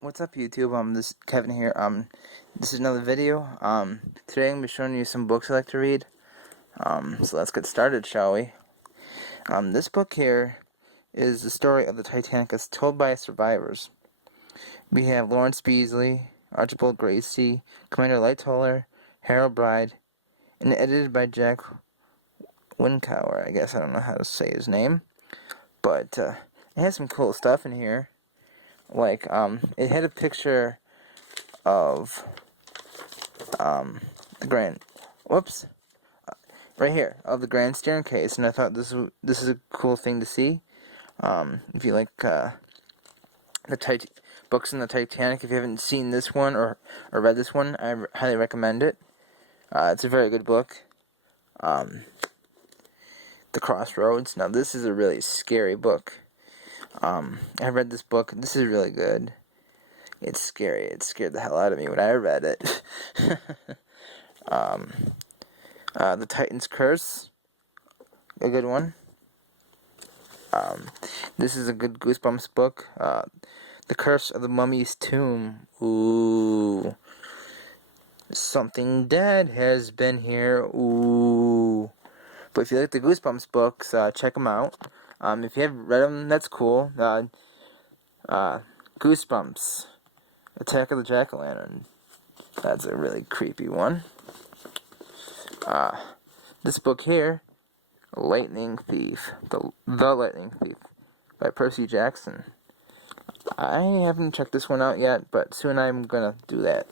What's up, YouTube? This is Kevin here. This is another video. Today I'm gonna be showing you some books I like to read. So let's get started, shall we? This book here is the story of the Titanic as told by survivors. We have Lawrence Beesley, Archibald Gracie, Commander Lightoller, Harold Bride, and edited by Jack Winkower. I guess I don't know how to say his name, but it has some cool stuff in here. Like, it had a picture of the grand, right here, of the Grand Staircase, and I thought this is a cool thing to see. If you like books in the Titanic, if you haven't seen this one or read this one, I highly recommend it. It's a very good book. The Crossroads. Now this is a really scary book. I read this book. This is really good. It's scary. It scared the hell out of me when I read it. The Titan's Curse, a good one. This is a good Goosebumps book. The Curse of the Mummy's Tomb. Ooh. Something dead has been here. Ooh. But if you like the Goosebumps books, check them out. If you haven't read them, that's cool. Goosebumps. Attack of the Jack-o'-lantern. That's a really creepy one. This book here, Lightning Thief. The Lightning Thief by Percy Jackson. I haven't checked this one out yet, but soon I'm gonna do that.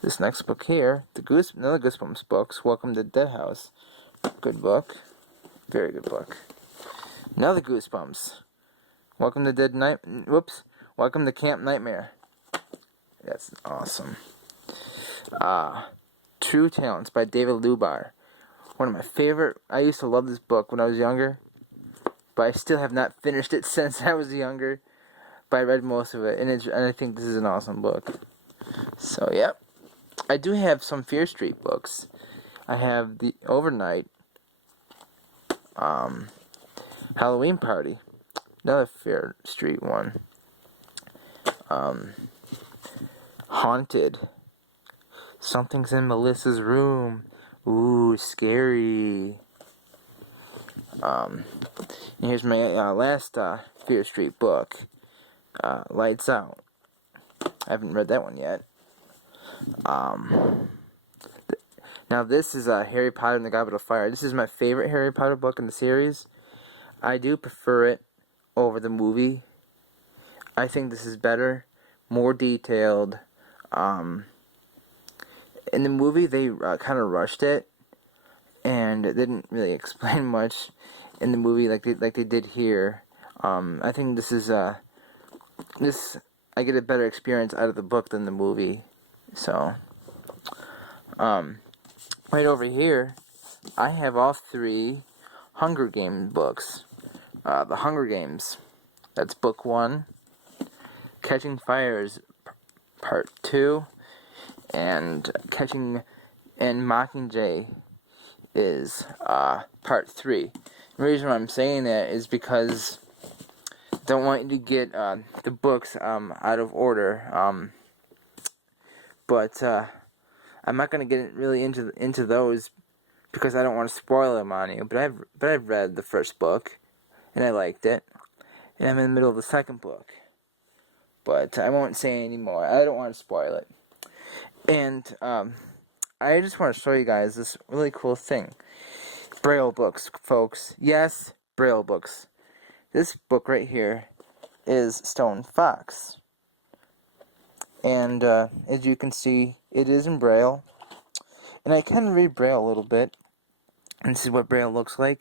This next book here, another Goosebumps books, Welcome to Dead House. Good book. Very good book. Another Goosebumps. Welcome to Camp Nightmare. That's awesome. True Talents by David Lubar. One of my favorite. I used to love this book when I was younger, but I still have not finished it since I was younger. But I read most of it, and I think this is an awesome book. So, yep. I do have some Fear Street books. I have the Overnight, Halloween Party, another Fear Street one. Haunted. Something's in Melissa's room. Ooh, scary. And here's my last Fear Street book, Lights Out. I haven't read that one yet. Now this is Harry Potter and the Goblet of Fire. This is my favorite Harry Potter book in the series. I do prefer it over the movie. I think this is better, more detailed. In the movie, they kind of rushed it, and it didn't really explain much in the movie like they did here. I think this is I get a better experience out of the book than the movie. So, right over here, I have all 3 Hunger Games books. The Hunger Games. That's book 1. Catching Fires, part 2. And Mockingjay is part 3. The reason why I'm saying that is because I don't want you to get the books out of order. But I'm not gonna get really into those because I don't want to spoil them on you. But I've read the first book and I liked it, and I'm in the middle of the second book. But I won't say any more. I don't want to spoil it. And I just want to show you guys this really cool thing. Braille books, folks. Yes, Braille books. This book right here is Stone Fox. And as you can see, it is in Braille. And I can read Braille a little bit. And this is what Braille looks like.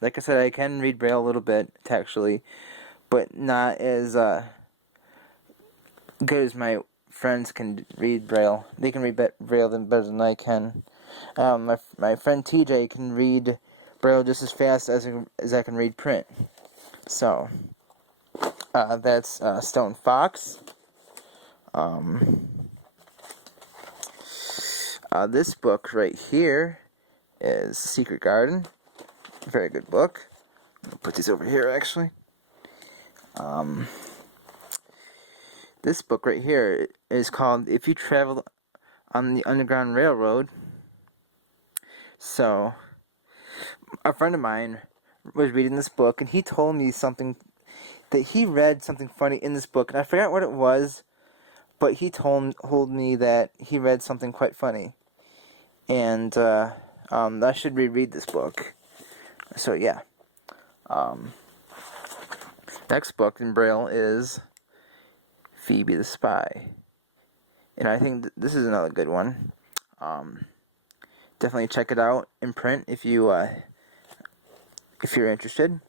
Like I said, I can read Braille a little bit, actually, but not as good as my friends can read Braille. They can read Braille better than I can. My friend TJ can read Braille just as fast as I can read print. So, that's Stone Fox. This book right here is Secret Garden. Very good book. I'll put these over here, actually. This book right here is called If You Travel on the Underground Railroad. So, a friend of mine was reading this book, and he told me something, that he read something funny in this book, and I forgot what it was, but he told me that he read something quite funny. And, I should reread this book. So, yeah. Next book in Braille is Phoebe the Spy. And I think this is another good one. Definitely check it out in print if you're interested.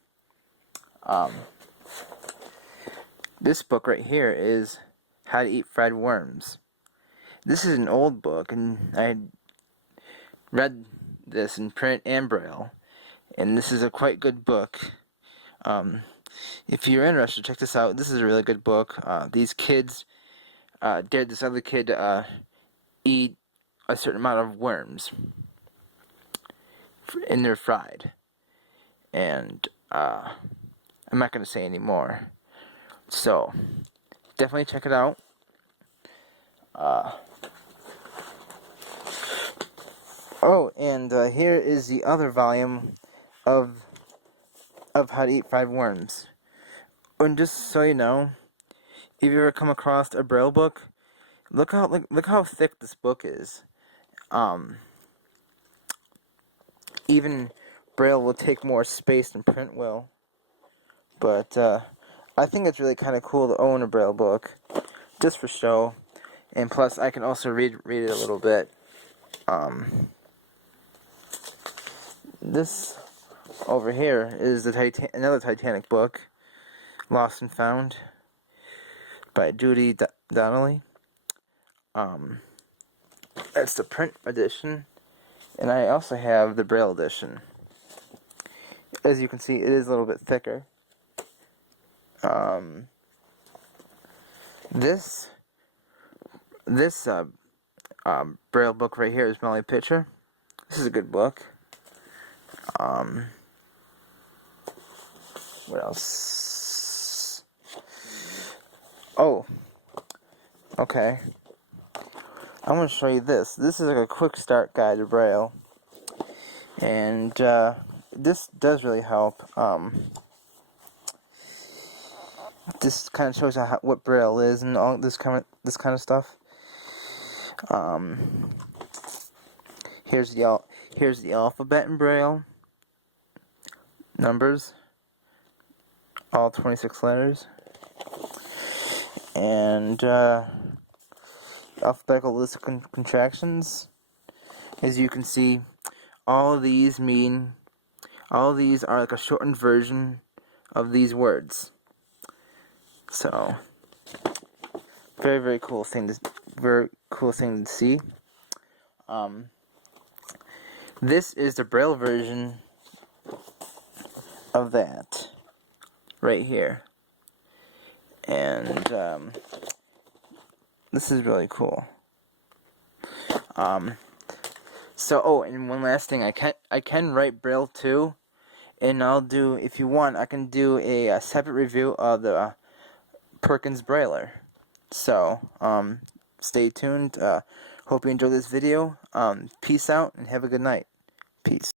This book right here is How to Eat Fried Worms. This is an old book, and I read this in print and Braille, and this is a quite good book. If you're interested, check this out. This is a really good book. These kids dared this other kid to eat a certain amount of worms, and they're fried. And I'm not going to say any more. So, definitely check it out. And here is the other volume of How to Eat Fried Worms. And just so you know, if you ever come across a Braille book, look how thick this book is. Even Braille will take more space than print will. But I think it's really kind of cool to own a Braille book, just for show. And plus, I can also read it a little bit. This over here is another Titanic book, Lost and Found, by Judy Donnelly. That's the print edition, and I also have the Braille edition. As you can see, it is a little bit thicker. This Braille book right here is Molly Pitcher. This is a good book. What else? Oh, okay. I'm going to show you this. This is like a quick start guide to Braille. And this does really help. This kind of shows you what Braille is and all this kind of stuff. Here's the alphabet in Braille. Numbers. All 26 letters. And alphabetical list of contractions. As you can see, all of these are like a shortened version of these words. So, very cool thing to see. This is the Braille version of that right here, and this is really cool. And one last thing, I can write Braille too, and if you want, I can do a separate review of the Perkins Brailler. So, stay tuned. Hope you enjoyed this video. Peace out and have a good night. Peace.